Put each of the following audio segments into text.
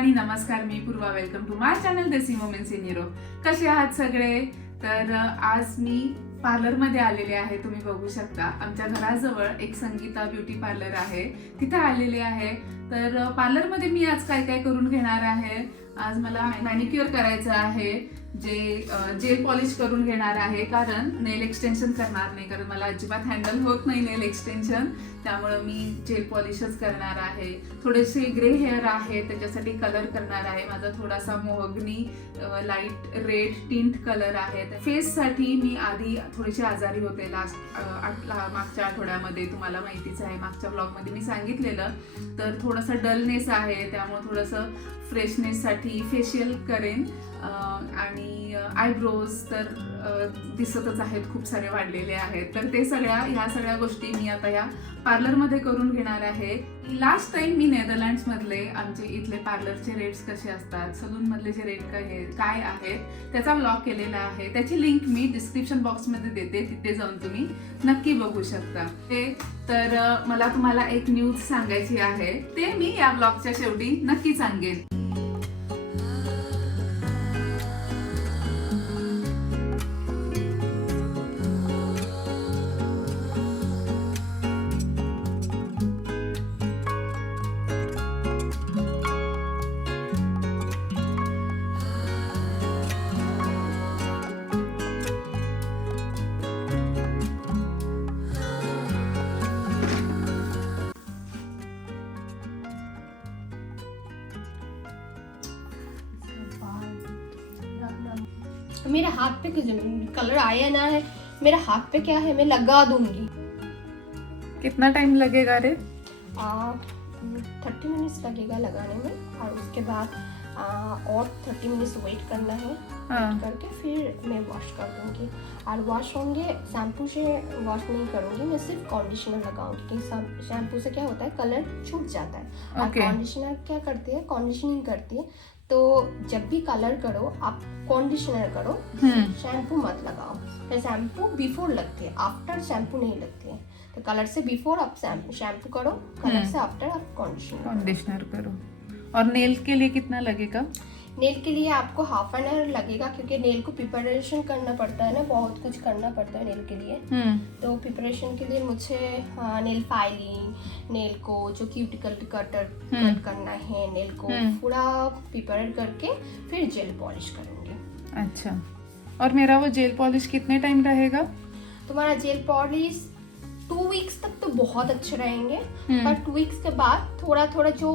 आणि नमस्कार, मी Purva. Welcome to my channel desi moments in Europe. कसे आहात सगळे? तर आज मी पार्लरमध्ये आलेले आहे. तुम्ही बघू शकता आमच्या घराजवळ एक संगीता ब्युटी पार्लर आहे, तिथे आलेले आहे. तर पार्लरमध्ये मी आज काय काय करून घेणार आहे. आज मला मॅनिक्युअर करायचं आहे, जेल पॉलिश करून घेणार आहे, कारण नेल एक्सटेन्शन करणार नाही, कारण मला अजिबात हँडल होत नाही नेल एक्सटेन्शन. त्यामुळं मी जेल पॉलिशच करणार आहे. थोडेसे ग्रे हेअर आहे, त्याच्यासाठी कलर करणार आहे. माझा थोडासा mahogany light red tint colour आहे. फेससाठी मी आधी थोडेसे आजारी होते मागच्या आठवड्यामध्ये, तुम्हाला माहितीच आहे, मागच्या ब्लॉगमध्ये मी सांगितलेलं. तर थोडासा डलनेस आहे, त्यामुळे थोडंसं फ्रेशनेससाठी फेशियल करेन. आणि आयब्रोज तर दिसतच आहेत, खूप सारे वाढलेले आहेत. तर ते ह्या सगळ्या गोष्टी मी आता या पार्लरमध्ये करून घेणार आहे. लास्ट टाइम मी नेदरलँड्स मधले आमचे इथले पार्लरचे रेट्स कसे असतात, सलून मधले जे रेट काय आहेत त्याचा व्लॉग केलेला आहे. त्याची लिंक मी डिस्क्रिप्शन बॉक्समध्ये देते, तिथे जाऊन तुम्ही नक्की बघू शकता. तर मला तुम्हाला एक न्यूज सांगायची आहे, ते मी या ब्लॉगच्या शेवटी नक्की सांगेन. मेरे हाथ पे कलर आया ना है, मेरा हाथ पे क्या है, मैं लगा दूंगी. कितना टाइम लगेगा रे? 30 मिनट्स लगेगा लगाने में, और उसके बाद और 30 मिनट्स वेट करना है. करके फिर मैं वॉश कर दूंगी. और वॉश होंगे, शैम्पू से वॉश नहीं करूंगी, मैं सिर्फ कंडीशनर लगाऊंगी, क्योंकि शैम्पू से क्या होता है, कलर छूट जाता है. और कंडीशनर क्या करती है, कंडीशनिंग करती है. तो जब भी कलर करो आप कंडीशनर करो, शैम्पू मत लगाओ. तो शैम्पू बिफोर लगती है, आफ्टर शैम्पू नहीं लगती है. तो कलर से बिफोर आप शैम्पू करो, कलर से आफ्टर आप कंडीशनर करो. और नेल के लिए कितना लगेगा? नेल के लिए आपको हाफ एन आवर लगेगा, क्योंकि नेल को प्रिपरेशन करना पड़ता है ना, बहुत कुछ करना पड़ता है नेल के लिए. तो प्रिपरेशन के लिए मुझे नेल फाइलिंग, नेल को जो क्यूटिकल कट करना है, नेल को पूरा प्रिपेयर करके फिर जेल पॉलिश करूंगी. अच्छा. और मेरा वो जेल पॉलिश कितने टाइम रहेगा? तुम्हारा जेल पॉलिश 2 वीक्स तक तो बहुत अच्छे रहेंगे, पर 2 वीक्स के बाद थोड़ा थोड़ा जो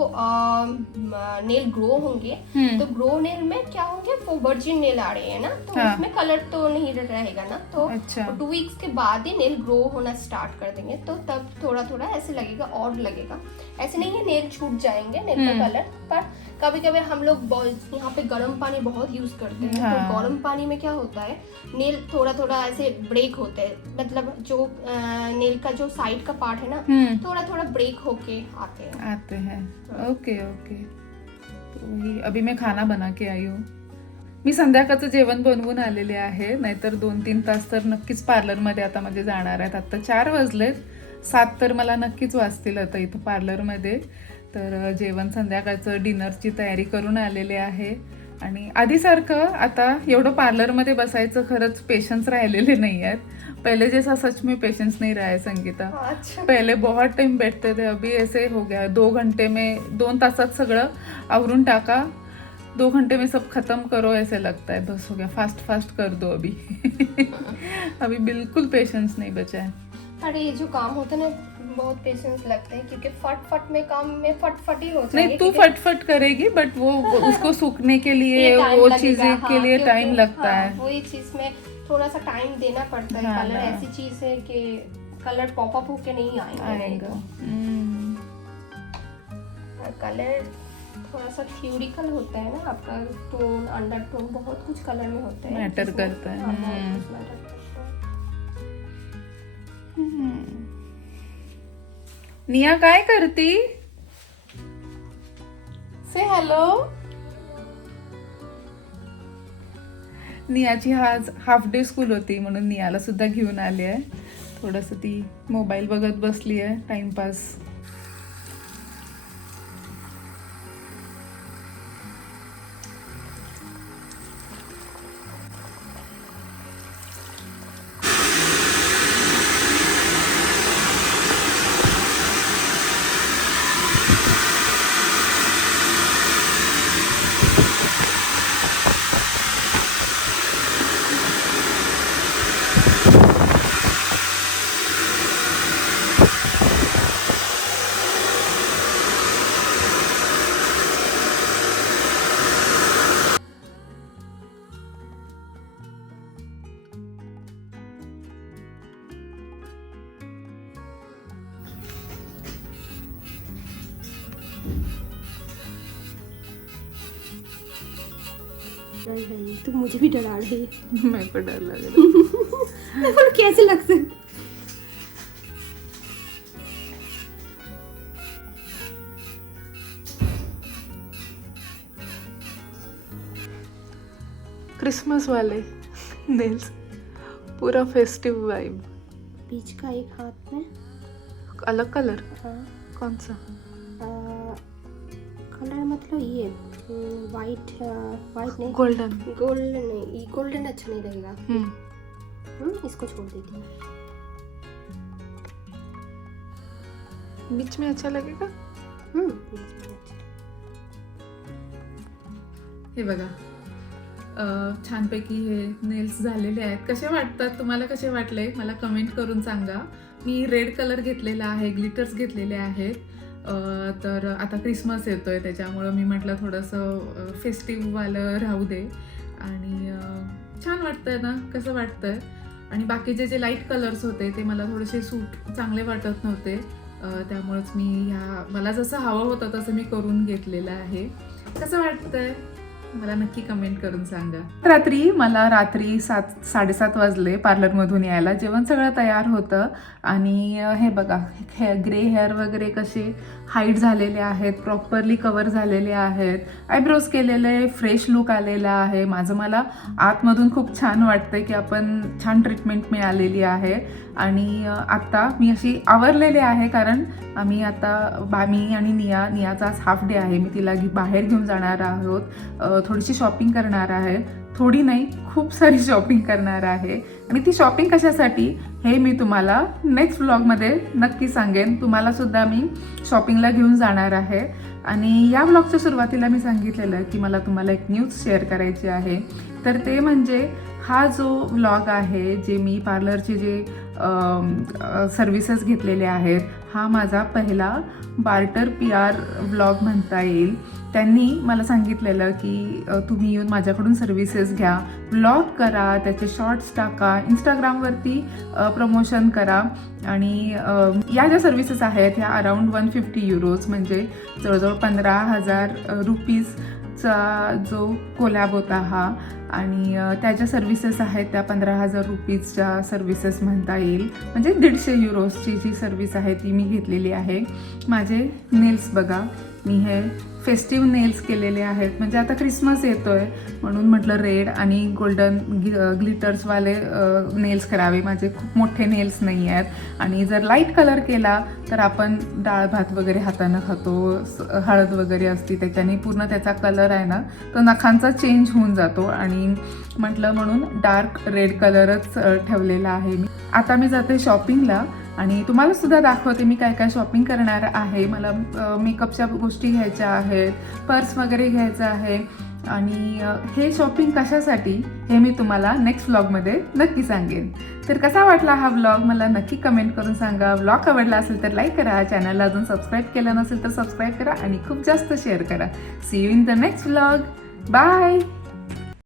नेल ग्रो होंगे, तो ग्रो नेल में क्या होंगे, वो वर्जिन नेल आ रहे हैं ना, तो उसमें कलर तो नहीं रहेगा ना. तो 2 वीक्स के बाद ही नेल ग्रो होना स्टार्ट कर देंगे, तो तब थोड़ा थोड़ा ऐसे लगेगा, और लगेगा. ऐसे नहीं है नेल छूट जाएंगे नेल का कलर, पर कभी कभी हम लोग यहाँ पे गर्म पानी बहुत यूज करते हैं. तो गर्म पानी में क्या होता है, नेल थोड़ा थोड़ा ऐसे ब्रेक होते हैं, मतलब जो नेल का जो साइड का पार्ट है ना, थोड़ा थोड़ा ब्रेक होके आते हैं. ओके. तो वही अभी मैं खाना बना के आई हूँ. मी संध्याकाळचं जेवण बनवून आलेले आहे, नाहीतर 2-3 तास तर नक्कीच पार्लरमध्ये आता माझे जाणार आहेत. आता 4 वाजलेत, 7 तर मला नक्कीच वाजतील आता इथं पार्लरमध्ये. तर जेवण संध्याकाळचं डिनरची तयारी करून आलेले आहे. आणि आधीसारखं आता एवढं पार्लरमध्ये बसायचं खरंच पेशन्स राहिलेले नाही आहेत. पहले जैसा सच में पेशेंस नहीं रहा है संगीता. पहले बहुत टाइम बैठते थे, अभी ऐसे हो गया 2 घंटे में 2 तासात सगळं आवरून टाका, 2 घंटे में सब खत्म करो, ऐसे लगता है. बस हो गया, फास्ट कर दो अभी. अभी बिल्कुल पेशेंस नहीं बचा है. अरे ये जो काम होता है ना, बहुत पेशेंस लगते हैं, क्योंकि फट में काम में फट ही हो जाएगी. नहीं, तू फट करेगी, बट वो उसको सूखने के लिए वो चीजें के लिए टाइम लगता है. वही चीज में थोड़ा सा टाइम देना पड़ता है. कलर ऐसी चीज है कि कलर पॉपअप होके नहीं आएगा. कलर थोड़ा सा थ्योरिकल होता है ना, आपका टोन अंडर टोन बहुत कुछ कलर में होता है, Matter जिसमें- करता है। हाँ, बहुत कुछ matter करता है। निया काय करती? से हॅलो. नियाची आज हाफ डे स्कूल होती म्हणून नियाला सुद्धा घेऊन आली आहे. थोडंसं ती मोबाईल बघत बसली आहे टाइमपास. नहीं नहीं, तुम मुझे भी डरा रही है। मेरे को डर लग रहा है. कैसे लग सकता? क्रिसमस वाले नेल्स, पूरा फेस्टिव वाइब. बीच का एक हाथ में अलग कलर. हाँ, कौन सा? कलर मतलब ये वाइट, वाइट नहीं, गोल्डन. गोल्डन नहीं, ये गोल्डन अच्छा नहीं लगेगा। इसको छोड़ देती हूँ। बीच में अच्छा लगेगा. हे बघा, छानपैकी हे नेल्स झालेले आहेत. कसे वाटतात तुम्हाला? कसे वाटले मला कमेंट करून सांगा. मी रेड कलर घेतलेला आहे, ग्लिटर्स घेतलेले आहेत. तर आता क्रिसमस येतोय त्याच्यामुळं मी म्हटलं थोडंसं फेस्टिववालं राहू दे. आणि छान वाटतंय ना? कसं वाटतंय? आणि बाकीचे जे लाईट कलर्स होते ते मला थोडेसे सूट चांगले वाटत नव्हते. त्यामुळेच मी मला जसं हवं होतं तसं मी करून घेतलेलं आहे. कसं वाटतंय मला नक्की कमेंट करून सांगा. मला रात्री 7-7:30 वाजले पार्लरमधून यायला. जेवण सगळं तयार होतं आणि हे बघा, ग्रे हेअर वगैरे कसे हाईड झालेले आहेत, प्रॉपरली कवर झालेले आहेत, आयब्रोज केलेले, फ्रेश लुक आलेला आहे. मला आतमधून खूप छान वाटतंय की आपण छान ट्रीटमेंट मिळालेली आहे. आणि आत्ता मी अशी आवरलेली आहे कारण मी आणि नियाचा आज हाफ डे आहे. मी तिला बाहेर घेऊन जाणार आहोत, थोडीशी शॉपिंग करणार आहे. थोडी नाही, खूप सारी शॉपिंग करणार आहे. आणि ती शॉपिंग कशासाठी हे मी तुम्हाला नेक्स्ट व्लॉगमध्ये नक्की सांगेन. तुम्हाला सुद्धा मी शॉपिंगला घेऊन जाणार आहे. आणि या व्लॉगच्या सुरुवातीला मी सांगितलेलं की मला तुम्हाला एक न्यूज शेअर करायची आहे. तर ते म्हणजे हा जो व्लॉग आहे, जे मी पार्लरचे जे सर्व्हिसेस घेतलेले आहेत, हा माझा पहिला बार्टर PR व्लॉग म्हणता येईल. त्यांनी मला सांगितलेलं की तुम्ही येऊन माझ्याकडून सर्व्हिसेस घ्या, व्लॉग करा, त्याचे शॉर्ट्स टाका, इंस्टाग्रामवरती प्रमोशन करा. आणि या ज्या सर्व्हिसेस आहेत ह्या अराउंड 150 युरोज म्हणजे जवळजवळ 15,000 रुपीजचा जो कोलॅब होता हा. आणि त्या ज्या सर्व्हिसेस आहेत त्या 15,000 रुपीजच्या सर्व्हिसेस म्हणता येईल. म्हणजे 150 युरोजची जी सर्व्हिस आहे ती मी घेतलेली आहे. माझे नेल्स बघा, मी हे फेस्टिव्ह नेल्स केलेले आहेत. म्हणजे आता क्रिसमस येतोय म्हणून म्हटलं रेड आणि गोल्डन ग्लिटर्सवाले नेल्स करावे. माझे खूप मोठे नेल्स नाही आहेत. आणि जर लाईट कलर केला तर आपण डाळ भात वगैरे हातानं खातो, हळद वगैरे असते, त्याच्याने पूर्ण त्याचा कलर आहे ना तो नखांचा चेंज होऊन जातो. आणि म्हटलं म्हणून डार्क रेड कलरच ठेवलेला आहे मी. आता मी जाते शॉपिंगला आणि तुम्हाला सुद्धा दाखवते मी काय काय शॉपिंग करणार आहे. मला मेकअपच्या गोष्टी घ्यायच्या आहेत, पर्स वगैरे घ्यायचं आहे. आणि हे शॉपिंग कशासाठी हे मी तुम्हाला नेक्स्ट व्लॉगमध्ये नक्की सांगेन. तर कसा वाटला हा व्लॉग मला नक्की कमेंट करून सांगा. व्लॉग आवडला असेल तर लाईक करा, चॅनलला अजून सबस्क्राईब केलं नसेल तर सबस्क्राईब करा आणि खूप जास्त शेअर करा. See you in the next vlog. Bye.